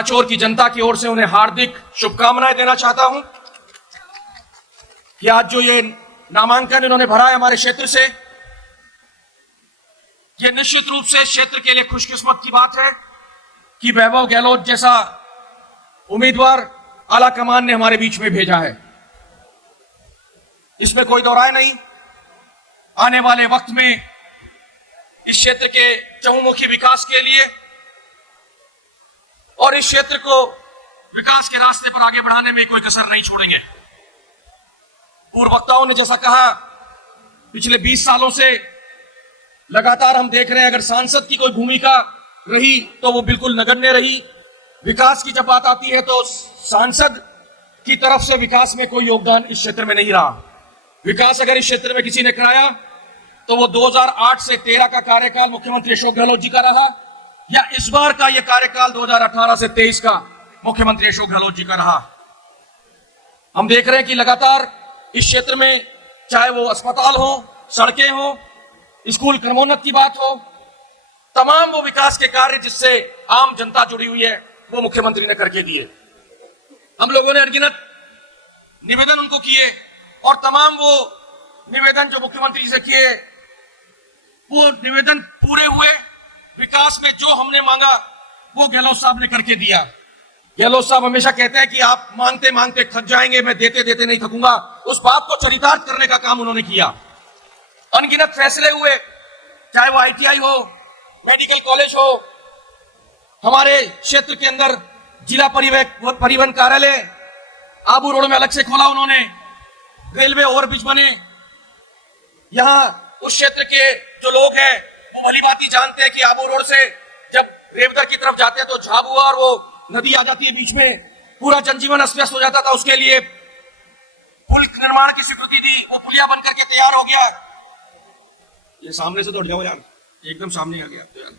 सांचौर की जनता की ओर से उन्हें हार्दिक शुभकामनाएं देना चाहता हूं कि आज जो ये नामांकन इन्होंने भरा है हमारे क्षेत्र से, ये निश्चित रूप से क्षेत्र के लिए खुशकिस्मत की बात है कि वैभव गहलोत जैसा उम्मीदवार आला कमान ने हमारे बीच में भेजा है। इसमें कोई दो राय नहीं। आने वाले वक्त में इस क्षेत्र के चहुमुखी विकास के लिए और इस क्षेत्र को विकास के रास्ते पर आगे बढ़ाने में कोई कसर नहीं छोड़ेंगे। पूर्व वक्ताओं ने जैसा कहा, पिछले 20 सालों से लगातार हम देख रहे हैं, अगर सांसद की कोई भूमिका रही तो वो बिल्कुल नगण्य रही। विकास की जब बात आती है तो सांसद की तरफ से विकास में कोई योगदान इस क्षेत्र में नहीं रहा। विकास अगर इस क्षेत्र में किसी ने कराया तो वो 2008 से 13 का कार्यकाल मुख्यमंत्री अशोक गहलोत जी का रहा, या इस बार का यह कार्यकाल 2018 से 23 का मुख्यमंत्री अशोक गहलोत जी का रहा। हम देख रहे हैं कि लगातार इस क्षेत्र में चाहे वो अस्पताल हो, सड़कें हो, स्कूल क्रमोन्नत की बात हो, तमाम वो विकास के कार्य जिससे आम जनता जुड़ी हुई है वो मुख्यमंत्री ने करके दिए। हम लोगों ने अनगिनत निवेदन उनको किए और तमाम वो निवेदन जो मुख्यमंत्री से किए वो निवेदन पूरे हुए। विकास में जो हमने मांगा वो गहलोत साहब ने करके दिया। गहलोत साहब हमेशा कहते हैं कि आप मांगते मांगते थक जाएंगे, मैं देते देते नहीं थकूंगा। उस बात को चरितार्थ करने का काम उन्होंने किया। अनगिनत फैसले हुए, चाहे वो आईटीआई हो, मेडिकल कॉलेज हो, हमारे क्षेत्र के अंदर जिला परिवहन कार्यालय आबू रोड में अलग से खोला उन्होंने, रेलवे ओवरब्रिज बने। यहां उस क्षेत्र के जो लोग हैं वो भली भांति जानते हैं कि आबू रोड से जब रेवदर की तरफ जाते हैं तो झाबुआ और वो नदी आ जाती है बीच में, पूरा जनजीवन अस्त व्यस्त हो जाता था। उसके लिए पुल निर्माण की स्वीकृति दी, वो पुलिया बनकर के तैयार हो गया। ये सामने से तो हट जाओ यार, एकदम सामने आ गया तो यार।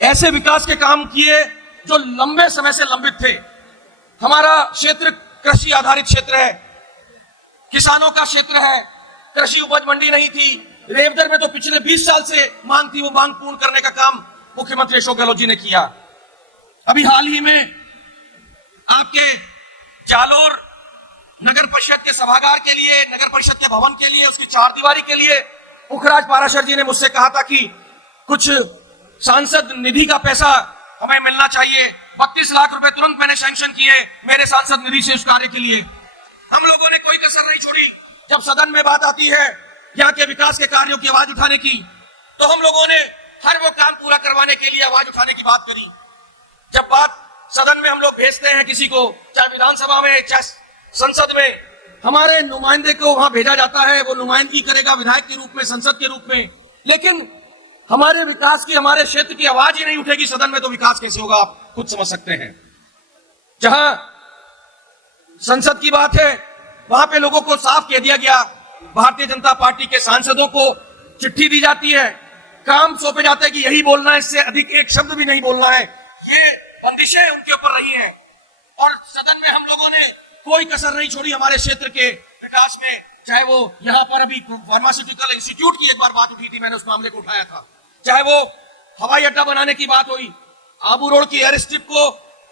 ऐसे विकास के काम किए जो लंबे समय से लंबित थे। हमारा क्षेत्र कृषि आधारित क्षेत्र है, किसानों का क्षेत्र है, कृषि उपज मंडी नहीं थी। रेवदर में तो पिछले 20 साल से मांग थी, वो मांग पूर्ण करने का काम मुख्यमंत्री अशोक गहलोत जी ने किया। अभी हाल ही में आपके जालोर नगर परिषद के सभागार के लिए, नगर परिषद के भवन के लिए, उसकी चारदीवारी के लिए पुखराज पाराशर जी ने मुझसे कहा था कि कुछ सांसद निधि का पैसा हमें मिलना चाहिए। 32 लाख रुपए तुरंत मैंने सैंक्शन किए मेरे सांसद निधि से उस कार्य के लिए। हम लोगों ने कोई कसर नहीं छोड़ी। जब सदन में बात आती है यहाँ के विकास के कार्यों की आवाज उठाने की, तो हम लोगों ने हर वो काम पूरा करवाने के लिए आवाज उठाने की बात करी। जब बात सदन में हम लोग भेजते हैं किसी को, चाहे विधानसभा में चाहे संसद में, हमारे नुमाइंदे को वहां भेजा जाता है, वो नुमाइंदगी करेगा विधायक के रूप में, संसद के रूप में। लेकिन हमारे विकास की, हमारे क्षेत्र की आवाज ही नहीं उठेगी सदन में, तो विकास कैसे होगा आप खुद समझ सकते हैं। जहां संसद की बात है वहां पे लोगों को साफ कह दिया गया, भारतीय जनता पार्टी के सांसदों को चिट्ठी दी जाती है, काम सौंपे जाते हैं कि यही बोलना है, इससे अधिक एक शब्द भी नहीं बोलना है। ये बंदिशें उनके ऊपर रही हैं और सदन में हम लोगों ने कोई कसर नहीं छोड़ी हमारे क्षेत्र के विकास में। चाहे वो यहाँ पर अभी फार्मास्यूटिकल इंस्टीट्यूट की एक बार बात उठी थी, मैंने उस मामले को उठाया था, चाहे वो हवाई अड्डा बनाने की बात हुई, आबू रोड की एयर स्ट्रिप को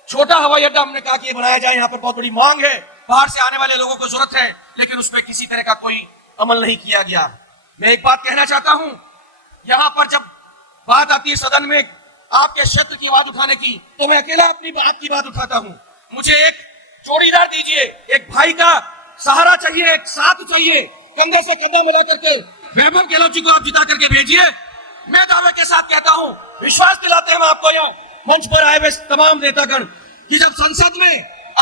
छोटा हवाई अड्डा हमने कहा कि बनाया जाए, यहाँ पर बहुत बड़ी मांग है, बाहर से आने वाले लोगों को जरूरत है, लेकिन उसमें किसी तरह का कोई अमल नहीं किया गया। मैं एक बात कहना चाहता हूं, यहां पर जब बात आती है सदन में आपके क्षेत्र की आवाज उठाने की, तो मैं अकेला अपनी बात की बात उठाता हूं। मुझे एक जोड़ीदार दीजिए, एक भाई का सहारा चाहिए, एक साथ चाहिए, कंधे से कंधा मिला करके वैभव गहलोत जी को आप जिता करके भेजिए। मैं दावे के साथ कहता हूं, विश्वास दिलाते हैं हम आपको यहाँ मंच पर आए हुए तमाम नेतागण, कि जब संसद में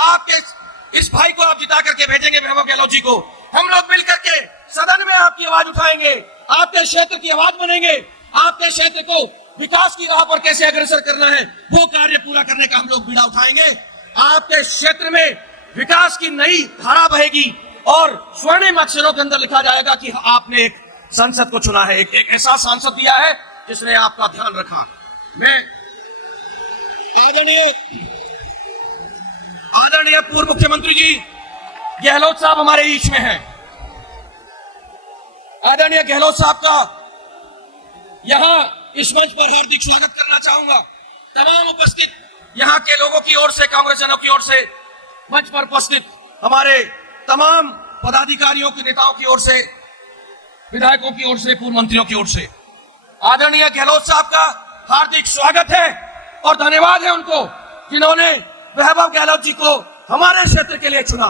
आपके इस भाई को आप जिता करके भेजेंगे, वैभव गहलोत जी को, हम लोग मिलकर के सदन में आपकी आवाज उठाएंगे, आपके क्षेत्र की आवाज बनेंगे, आपके क्षेत्र को विकास की राह पर कैसे अग्रसर करना है वो कार्य पूरा करने का हम लोग बीड़ा उठाएंगे। आपके क्षेत्र में विकास की नई धारा बहेगी और स्वर्णिम अक्षरों के अंदर लिखा जाएगा कि आपने एक संसद को चुना है, एक ऐसा सांसद दिया है जिसने आपका ध्यान रखा। मैं आदरणीय पूर्व मुख्यमंत्री जी गहलोत साहब हमारे बीच में हैं। आदरणीय गहलोत साहब का यहां इस मंच पर हार्दिक स्वागत करना चाहूंगा। तमाम उपस्थित यहाँ के लोगों की ओर से, कांग्रेसजनों की ओर से, मंच पर उपस्थित हमारे तमाम पदाधिकारियों के नेताओं की ओर से, विधायकों की ओर से, पूर्व मंत्रियों की ओर से आदरणीय गहलोत साहब का हार्दिक स्वागत है और धन्यवाद है उनको, जिन्होंने वैभव गहलोत जी को हमारे क्षेत्र के लिए चुना।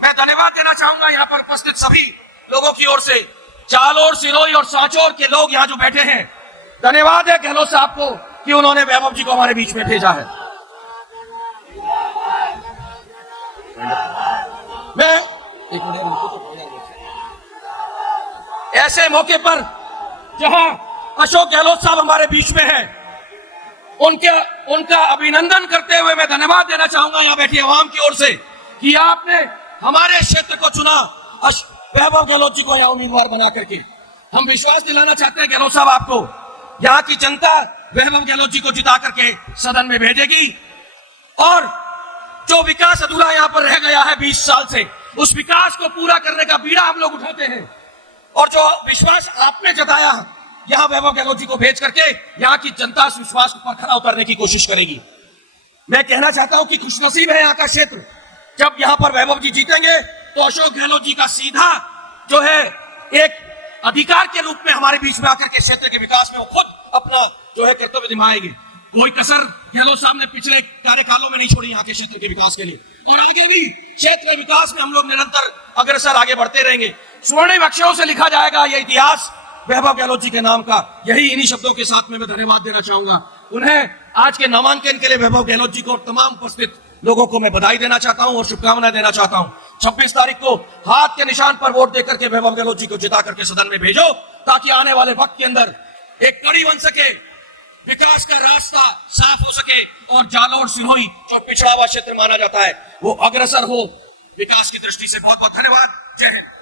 मैं धन्यवाद देना चाहूंगा यहाँ पर उपस्थित सभी लोगों की ओर से, जालोर, सिरोही और सांचौर के लोग यहाँ जो बैठे हैं, धन्यवाद है गहलोत साहब को कि उन्होंने वैभव जी को हमारे बीच में भेजा है। मैं ऐसे मौके पर जहां अशोक गहलोत साहब हमारे बीच में हैं, उनका अभिनंदन करते हुए मैं धन्यवाद देना चाहूंगा यहाँ बैठी आवाम की ओर से कि आपने हमारे क्षेत्र को चुना, वैभव गहलोत जी को यहाँ उम्मीदवार बना करके। हम विश्वास दिलाना चाहते हैं गहलोत साहब आपको, यहाँ की जनता वैभव गहलोत जी को जिता करके सदन में भेजेगी और जो विकास अधूरा यहाँ पर रह गया है 20 साल से, उस विकास को पूरा करने का बीड़ा हम लोग उठाते हैं और जो विश्वास आपने जताया यहाँ वैभव गहलोत जी को भेज करके यहाँ की जनता इस विश्वास पर खरा उतरने की कोशिश करेगी। मैं कहना चाहता हूं कि खुशनसीब है यहाँ का क्षेत्र, जब यहाँ पर वैभव जी जीतेंगे तो अशोक गहलोत जी का सीधा जो है एक अधिकार के रूप में हमारे बीच में आकर के क्षेत्र के विकास में वो खुद अपना जो है कर्तव्य निभाएंगे। कोई कसर गहलोत साहब ने पिछले कार्यकालों में नहीं छोड़ी यहाँ के क्षेत्र के विकास के लिए और आगे भी क्षेत्र विकास में हम लोग निरंतर अग्रसर आगे बढ़ते रहेंगे। स्वर्णिम अक्षरों से लिखा जाएगा ये इतिहास वैभव गहलोत जी के नाम का। यही इन्हीं शब्दों के साथ में मैं धन्यवाद देना चाहूंगा उन्हें। आज के नामांकन के लिए वैभव गहलोत जी को और तमाम उपस्थित लोगों को मैं बधाई देना चाहता हूं और शुभकामनाएं देना चाहता हूं। 26 तारीख को हाथ के निशान पर वोट देकर के वैभव गहलोत जी को जिता करके सदन में भेजो, ताकि आने वाले वक्त के अंदर एक कड़ी बन सके, विकास का रास्ता साफ हो सके और जालोर, सिरोही जो पिछड़ा हुआ क्षेत्र माना जाता है वो अग्रसर हो विकास की दृष्टि से। बहुत बहुत धन्यवाद। जय हिंद।